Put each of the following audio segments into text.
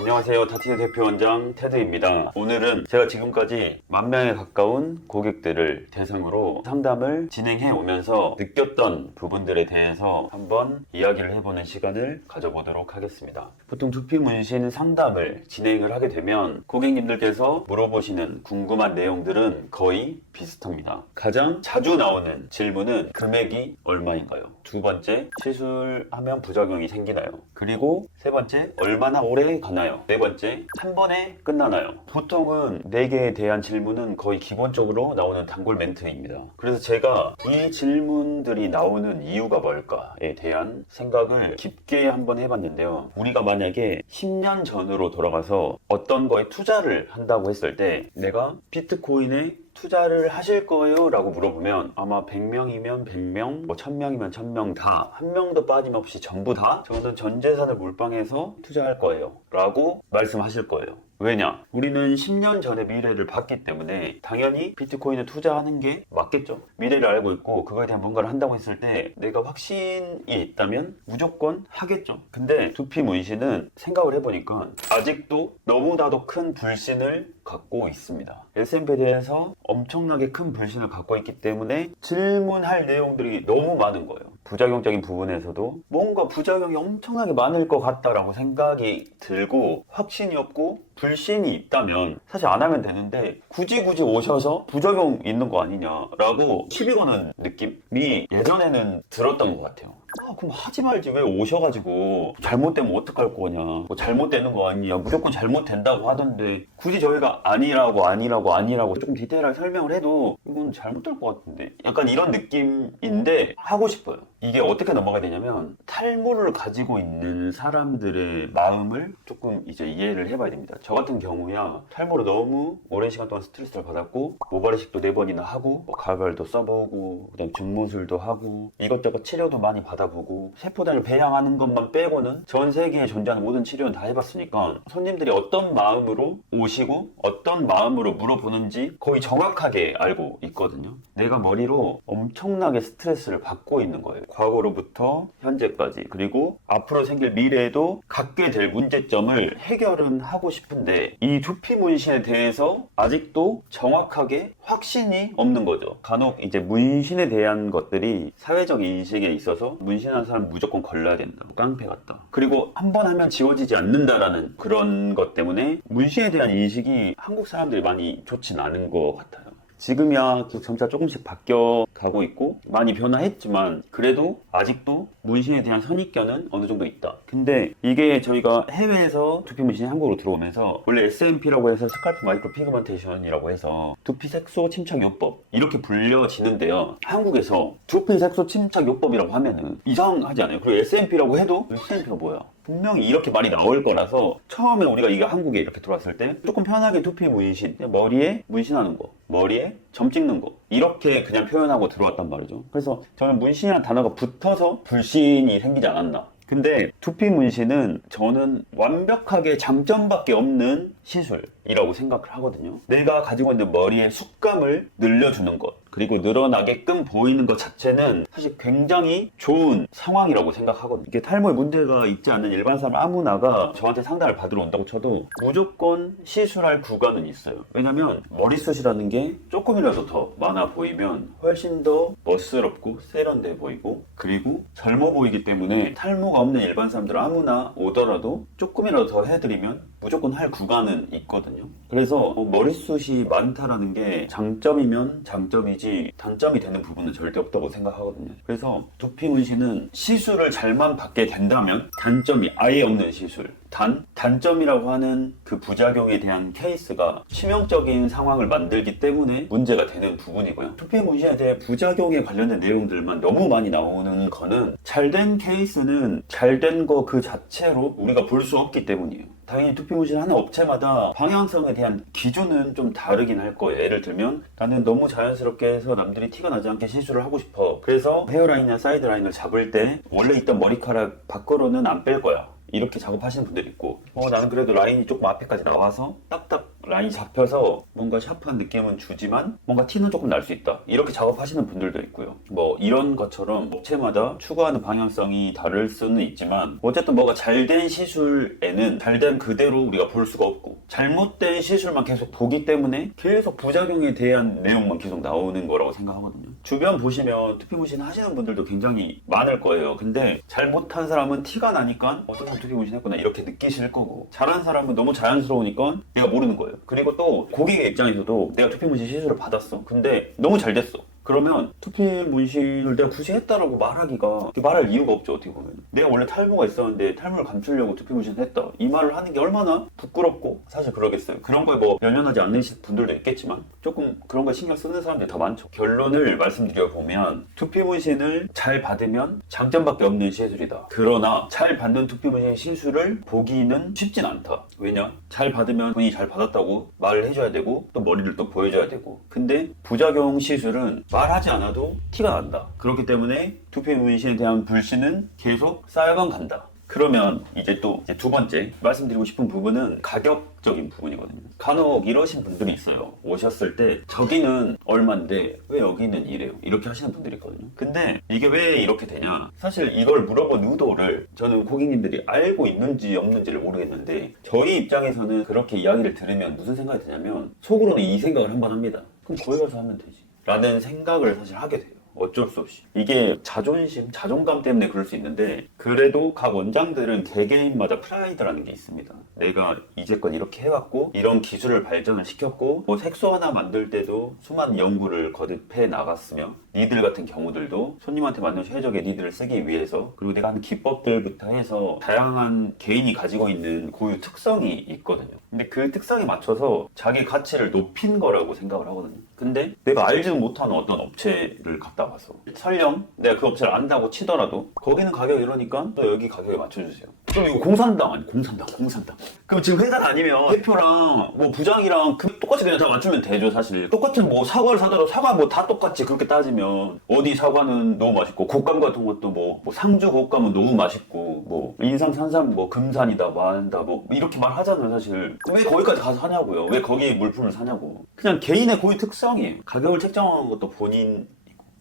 안녕하세요. 타티의 대표 원장 테드입니다. 오늘은 제가 지금까지 10,000명에 가까운 고객들을 대상으로 상담을 진행해 오면서 느꼈던 부분들에 대해서 한번 이야기를 해보는 시간을 가져보도록 하겠습니다. 보통 두피 문신 상담을 진행을 하게 되면 고객님들께서 물어보시는 궁금한 내용들은 거의 비슷합니다. 가장 자주 나오는 질문은 금액이 얼마인가요? 두 번째, 시술하면 부작용이 생기나요? 그리고 세 번째, 얼마나 오래 가나요? 네 번째, 한 번에 끝나나요? 보통은 4개에 대한 질문은 거의 기본적으로 나오는 단골 멘트입니다. 그래서 제가 이 질문들이 나오는 이유가 뭘까에 대한 생각을 깊게 한번 해봤는데요. 우리가 만약에 10년 전으로 돌아가서 어떤 거에 투자를 한다고 했을 때 내가 비트코인에 투자를 하실 거예요? 라고 물어보면 아마 100명이면 100명, 1000명이면 1000명 다, 한 명도 빠짐없이 전부 다 저는 전 재산을 몰빵해서 투자할 거예요 라고 말씀하실 거예요. 왜냐? 우리는 10년 전의 미래를 봤기 때문에 당연히 비트코인에 투자하는 게 맞겠죠. 미래를 알고 있고 그거에 대한 뭔가를 한다고 했을 때 내가 확신이 있다면 무조건 하겠죠. 근데 두피 문신은 생각을 해보니까 아직도 너무나도 큰 불신을 갖고 있습니다. S&P에 대해서 엄청나게 큰 불신을 갖고 있기 때문에 질문할 내용들이 너무 많은 거예요. 부작용적인 부분에서도 뭔가 부작용이 엄청나게 많을 것 같다라고 생각이 들고 확신이 없고 불신이 있다면 사실 안 하면 되는데 굳이 오셔서 부작용 있는 거 아니냐라고 시비 거는 느낌이 예전에는 들었던 것 같아요. 그럼 하지 말지 왜 오셔가지고 잘못되면 어떡할 거냐, 뭐 잘못되는 거 아니냐, 무조건 잘못된다고 하던데 굳이 저희가 아니라고 조금 디테일하게 설명을 해도 이건 잘못될 것 같은데 약간 이런 느낌인데 하고 싶어요. 이게 어떻게 넘어가야 되냐면 탈모를 가지고 있는 사람들의 마음을 조금 이제 이해를 해봐야 됩니다. 저 같은 경우야 탈모로 너무 오랜 시간 동안 스트레스를 받았고 모발 이식도 4번이나 하고 가발도 써보고 그다음 증모술도 하고 이것저것 치료도 많이 받아보고 세포단을 배양하는 것만 빼고는 전 세계에 존재하는 모든 치료는 다 해봤으니까 손님들이 어떤 마음으로 오시고 어떤 마음으로 물어보는지 거의 정확하게 알고 있거든요. 내가 머리로 엄청나게 스트레스를 받고 있는 거예요. 과거로부터 현재까지 그리고 앞으로 생길 미래에도 갖게 될 문제점을 해결은 하고 싶은데 이 두피 문신에 대해서 아직도 정확하게 확신이 없는 거죠. 간혹 이제 문신에 대한 것들이 사회적 인식에 있어서 문신한 사람 무조건 걸러야 된다, 깡패 같다, 그리고 한 번 하면 지워지지 않는다라는 그런 것 때문에 문신에 대한 인식이 한국 사람들이 많이 좋진 않은 것 같아요. 지금이야 점차 조금씩 바뀌어 가고 있고 많이 변화했지만 그래도 아직도 문신에 대한 선입견은 어느 정도 있다. 근데 이게 저희가 해외에서 두피 문신이 한국으로 들어오면서 원래 S&P라고 해서 스칼프 마이크로 피그먼테이션이라고 해서 두피 색소 침착 요법 이렇게 불려지는데요. 한국에서 두피 색소 침착 요법이라고 하면은 이상하지 않아요? 그리고 S&P라고 해도 S&P가 뭐야? 분명히 이렇게 말이 나올 거라서 처음에 우리가 이게 한국에 이렇게 들어왔을 때 조금 편하게 두피 문신, 머리에 문신하는 거, 머리에 점 찍는 거 이렇게 그냥 표현하고 들어왔단 말이죠. 그래서 저는 문신이라는 단어가 붙어서 불신이 생기지 않았나. 근데 두피 문신은 저는 완벽하게 장점밖에 없는 시술이라고 생각을 하거든요. 내가 가지고 있는 머리의 숱감을 늘려주는 것 그리고 늘어나게끔 보이는 것 자체는 사실 굉장히 좋은 상황이라고 생각하거든요. 이게 탈모에 문제가 있지 않는 일반 사람 아무나가 저한테 상담을 받으러 온다고 쳐도 무조건 시술할 구간은 있어요. 왜냐면 머리숱이라는 게 조금이라도 더 많아 보이면 훨씬 더 멋스럽고 세련돼 보이고 그리고 젊어 보이기 때문에 탈모가 없는 일반 사람들 아무나 오더라도 조금이라도 더 해드리면 무조건 할 구간은 있거든요. 그래서 머리숱이 많다라는 게 장점이면 장점이지 단점이 되는 부분은 절대 없다고 생각하거든요. 그래서 두피 문신은 시술을 잘만 받게 된다면 단점이 아예 없는 시술. 단점이라고 하는 그 부작용에 대한 케이스가 치명적인 상황을 만들기 때문에 문제가 되는 부분이고요. 두피 문신에 대해 부작용에 관련된 내용들만 너무 많이 나오는 거는 잘된 케이스는 잘된 거 그 자체로 우리가 볼 수 없기 때문이에요. 당연히 두피 문신 하는 업체마다 방향성에 대한 기준은 좀 다르긴 할 거예요. 예를 들면 나는 너무 자연스럽게 해서 남들이 티가 나지 않게 시술을 하고 싶어. 그래서 헤어라인이나 사이드라인을 잡을 때 원래 있던 머리카락 밖으로는 안 뺄 거야. 이렇게 작업하시는 분들이 있고 나는 그래도 라인이 조금 앞에까지 나와서 딱딱 라인이 잡혀서 뭔가 샤프한 느낌은 주지만 뭔가 티는 조금 날 수 있다. 이렇게 작업하시는 분들도 있고요. 뭐 이런 것처럼 업체마다 추구하는 방향성이 다를 수는 있지만 어쨌든 뭐가 잘된 시술에는 잘된 그대로 우리가 볼 수가 없고 잘못된 시술만 계속 보기 때문에 계속 부작용에 대한 내용만 계속 나오는 거라고 생각하거든요. 주변 보시면 투피문신 하시는 분들도 굉장히 많을 거예요. 근데 잘못한 사람은 티가 나니까 어떤 사람 투피문신 했구나 이렇게 느끼실 거고 잘한 사람은 너무 자연스러우니까 내가 모르는 거예요. 그리고 또 고객의 입장에서도 내가 투피문신 시술을 받았어. 근데 너무 잘 됐어. 그러면 투피 문신을 내가 굳이 했다라고 말하기가 말할 이유가 없죠. 어떻게 보면 내가 원래 탈모가 있었는데 탈모를 감추려고 투피 문신을 했다 이 말을 하는 게 얼마나 부끄럽고 사실 그러겠어요. 그런 거에 뭐 연연하지 않는 분들도 있겠지만 조금 그런 거에 신경 쓰는 사람들이 더 많죠. 결론을 말씀드려보면 투피 문신을 잘 받으면 장점밖에 없는 시술이다. 그러나 잘 받는 투피 문신 시술을 보기는 쉽진 않다. 왜냐? 잘 받으면 본인이 잘 받았다고 말을 해줘야 되고 또 머리를 또 보여줘야 되고 근데 부작용 시술은 말하지 않아도 티가 난다. 그렇기 때문에 투피 문신에 대한 불신은 계속 쌓여만 간다. 그러면 이제 또 두 번째 말씀드리고 싶은 부분은 가격적인 부분이거든요. 간혹 이러신 분들이 있어요. 오셨을 때 저기는 얼만데 왜 여기는 이래요? 이렇게 하시는 분들이 있거든요. 근데 이게 왜 이렇게 되냐? 사실 이걸 물어본 의도를 저는 고객님들이 알고 있는지 없는지를 모르겠는데 저희 입장에서는 그렇게 이야기를 들으면 무슨 생각이 드냐면 속으로는 이 생각을 한번 합니다. 그럼 거기 가서 하면 되지 라는 생각을 사실 하게 돼요. 어쩔 수 없이. 이게 자존심, 자존감 때문에 그럴 수 있는데 그래도 각 원장들은 개개인마다 프라이드라는 게 있습니다. 내가 이제껏 이렇게 해왔고 이런 기술을 발전을 시켰고 뭐 색소 하나 만들 때도 수많은 연구를 거듭해 나갔으며 니들 같은 경우들도 손님한테 맞는 최적의 니들을 쓰기 위해서 그리고 내가 하는 기법들부터 해서 다양한 개인이 가지고 있는 고유 특성이 있거든요. 근데 그 특성에 맞춰서 자기 가치를 높인 거라고 생각을 하거든요. 근데 내가 알지도 못하는 어떤 업체를 갔다 와서 설령 내가 그 업체를 안다고 치더라도 거기는 가격이 이러니까 또 여기 가격에 맞춰주세요. 그럼 이거 공산당 아니 공산당. 그럼 지금 회사 다니면 대표랑 뭐 부장이랑 똑같이 그냥 다 맞추면 되죠. 사실 똑같은 뭐 사과를 사더라도 사과 뭐 다 똑같이 그렇게 따지면 어디 사과는 너무 맛있고 곶감 같은 것도 뭐 상주 곶감은 너무 맛있고 뭐 인삼 산삼 뭐 금산이다 만다 뭐 이렇게 말하잖아요. 사실 왜 거기까지 가서 사냐고요. 왜 거기 물품을 사냐고. 그냥 개인의 고유 특성이에요. 가격을 책정하는 것도 본인.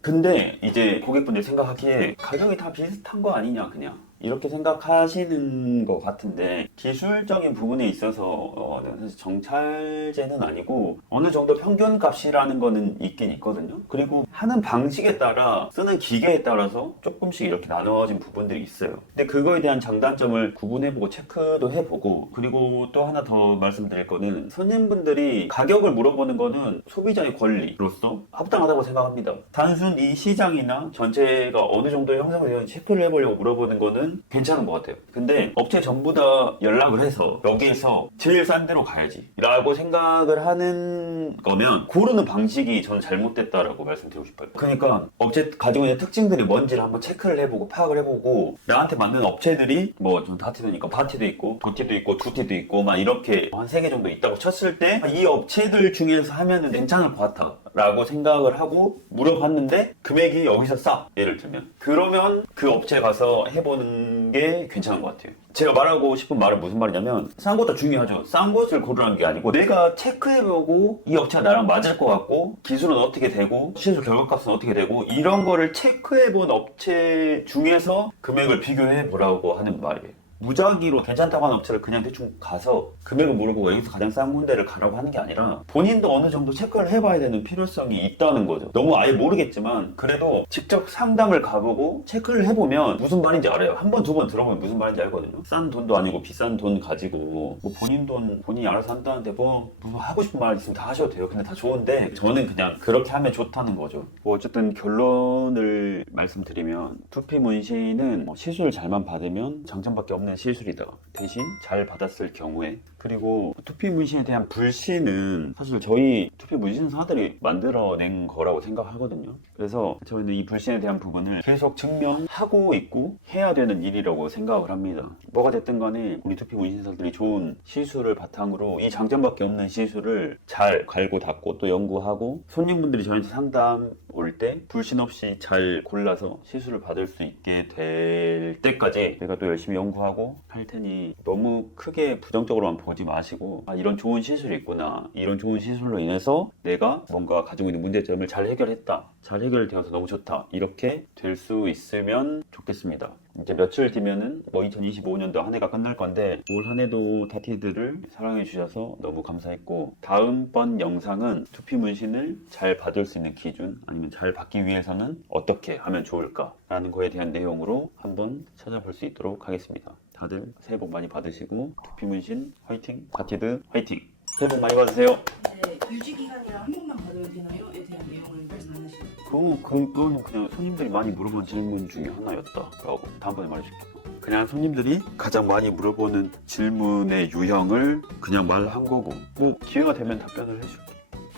근데 이제 고객분들 생각하기에 가격이 다 비슷한 거 아니냐 그냥 이렇게 생각하시는 것 같은데 기술적인 부분에 있어서는 사실 정찰제는 아니고 어느 정도 평균값이라는 거는 있긴 있거든요. 그리고 하는 방식에 따라 쓰는 기계에 따라서 조금씩 이렇게 나눠진 부분들이 있어요. 근데 그거에 대한 장단점을 구분해보고 체크도 해보고 그리고 또 하나 더 말씀드릴 거는 손님분들이 가격을 물어보는 거는 소비자의 권리로서 합당하다고 생각합니다. 단순 이 시장이나 전체가 어느 정도 형성이 되는지 체크를 해보려고 물어보는 거는 괜찮은 것 같아요. 근데 업체 전부 다 연락을 해서 여기에서 제일 싼 데로 가야지 라고 생각을 하는 거면 고르는 방식이 저는 잘못됐다라고 말씀드리고 싶어요. 그러니까 업체 가지고 있는 특징들이 뭔지를 한번 체크를 해보고 파악을 해보고 나한테 맞는 업체들이 뭐 전 다티도니까 바티도 있고 도티도 있고 두티도 있고 막 이렇게 한 3개 정도 있다고 쳤을 때 이 업체들 중에서 하면은 괜찮을 것 같아 라고 생각을 하고 물어봤는데 금액이 여기서 싸 예를 들면 그러면 그 업체 가서 해보는 게 괜찮은 것 같아요. 제가 말하고 싶은 말은 무슨 말이냐면 싼 것도 중요하죠. 싼 것을 고르라는 게 아니고 내가 체크해보고 이 업체가 나랑 맞을 것 같고 기술은 어떻게 되고 시술 결과값은 어떻게 되고 이런 거를 체크해본 업체 중에서 금액을 비교해보라고 하는 말이에요. 무작위로 괜찮다고 하는 업체를 그냥 대충 가서 금액을 물어보고 여기서 가장 싼 군데를 가라고 하는 게 아니라 본인도 어느 정도 체크를 해봐야 되는 필요성이 있다는 거죠. 너무 아예 모르겠지만 그래도 직접 상담을 가보고 체크를 해보면 무슨 말인지 알아요. 한 번, 두 번 들어보면 무슨 말인지 알거든요. 싼 돈도 아니고 비싼 돈 가지고 뭐 본인 돈 본인이 알아서 한다는데 뭐 하고 싶은 말 있으면 다 하셔도 돼요. 근데 다 좋은데 저는 그냥 그렇게 하면 좋다는 거죠. 뭐 어쨌든 결론을 말씀드리면 투피 문신은 시술을 잘만 받으면 장점밖에 없는 시술이다. 대신 잘 받았을 경우에 그리고 투피 문신에 대한 불신은 사실 저희 투피 문신사들이 만들어낸 거라고 생각하거든요. 그래서 저희는 이 불신에 대한 부분을 계속 증명하고 있고 해야 되는 일이라고 생각을 합니다. 뭐가 됐든 간에 우리 투피 문신사들이 좋은 시술을 바탕으로 이 장점밖에 없는 시술을 잘 갈고 닦고 또 연구하고 손님분들이 저희한테 상담 올 때 불신 없이 잘 골라서 시술을 받을 수 있게 될 때까지 내가 또 열심히 연구하고 하고 할 테니 너무 크게 부정적으로만 보지 마시고 이런 좋은 시술이 있구나, 이런 좋은 시술로 인해서 내가 뭔가 가지고 있는 문제점을 잘 해결했다, 잘 해결되어서 너무 좋다, 이렇게 될 수 있으면 좋겠습니다. 이제 며칠 뒤면은 2025년도 한 해가 끝날 건데 올 한 해도 다티드를 사랑해 주셔서 너무 감사했고, 다음번 영상은 두피 문신을 잘 받을 수 있는 기준, 아니면 잘 받기 위해서는 어떻게 하면 좋을까 라는 거에 대한 내용으로 한번 찾아볼 수 있도록 하겠습니다. 다들 새해 복 많이 받으시고 두피 문신 화이팅! 다티드 화이팅! 새해 복 많이 받으세요! 네, 유지 기간이랑 한 번만 받으면 되나요?에 대한 내용을 말씀 안 하시나요? 그건 그냥 손님들이 많이 물어본 질문 중에 하나였다 라고 다음번에 말해줄게요. 그냥 손님들이 가장 많이 물어보는 질문의 유형을 그냥 말한 거고, 뭐 기회가 되면 답변을 해줄게.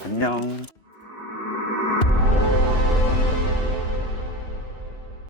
안녕.